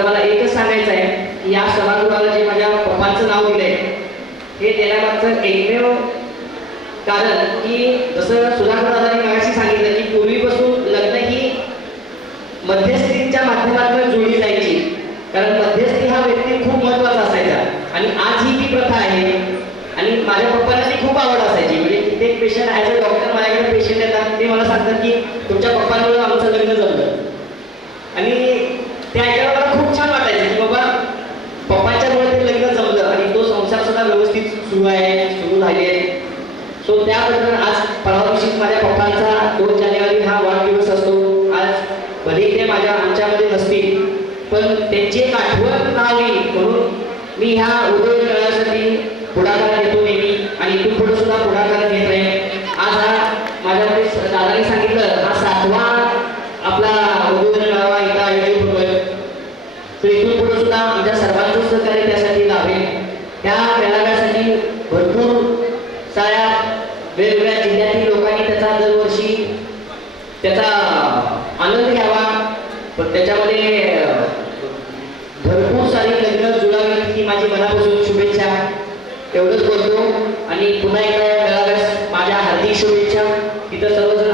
तर मला एकच सांगायचं आहे की या सभागृहाला जे माझ्या पप्पांचं नाव दिलंय हे देण्यामागचं एकमेव कारण की जसं सुधाकर दादांनी मगाशी सांगितलं की पूर्वीपासून लग्न ही मध्यस्थीच्या माध्यमातून जुळली जायची, कारण मध्यस्थी हा व्यक्ती खूप महत्त्वाचा असायचा आणि आज ही ती प्रथा आहे. आणि माझ्या पप्पांना ती खूप आवड असायची. म्हणजे कित्येक पेशंट ॲज अ डॉक्टर माझ्याकडे पेशंट येतात, ते मला सांगतात की तुमच्या पप्पांमुळे आमचं लग्न जमलं. आणि ते ऐकायला मला खूप छान वाटायचं की बाबा पप्पांच्यामुळे ते लग्न जमलं आणि तो संसार सुद्धा व्यवस्थित सुरू झाले आहे. सो त्याबद्दल आज परवा दिवशी माझ्या पप्पांचा 2 जानेवारी हा वाढदिवस असतो. आज भले ते आमच्यामध्ये नसतील पण त्यांची एक आठवण राहावी म्हणून मी ह्या उद्योग मेळाव्यासाठी पुढाकार घेतो नेहमी आणि इथून पुढे सुद्धा पुढाकार घेत राहील. आज हा माझ्यामध्ये दादाने सांगितलं हा 7वा आपला उद्योग मेळावा इथं आयोजित होतोय. तर इथून पुढे सुद्धा आमच्या सर्वांचं सहकार्य त्यासाठी लाभेल. त्या मेळाव्यासाठी भरपूर साऱ्या वेगवेगळ्या जिल्ह्यातील लोकांनी त्याचा दरवर्षी त्याचा आनंद घ्यावा. पण त्याच्यामध्ये भरपूर सारी लग्न जुळावी ही माझी मनापासून शुभेच्छा. एवढंच बोलतो आणि पुन्हा एकदा मेळाव्यास माझ्या हार्दिक शुभेच्छा. तिथं सर्वजण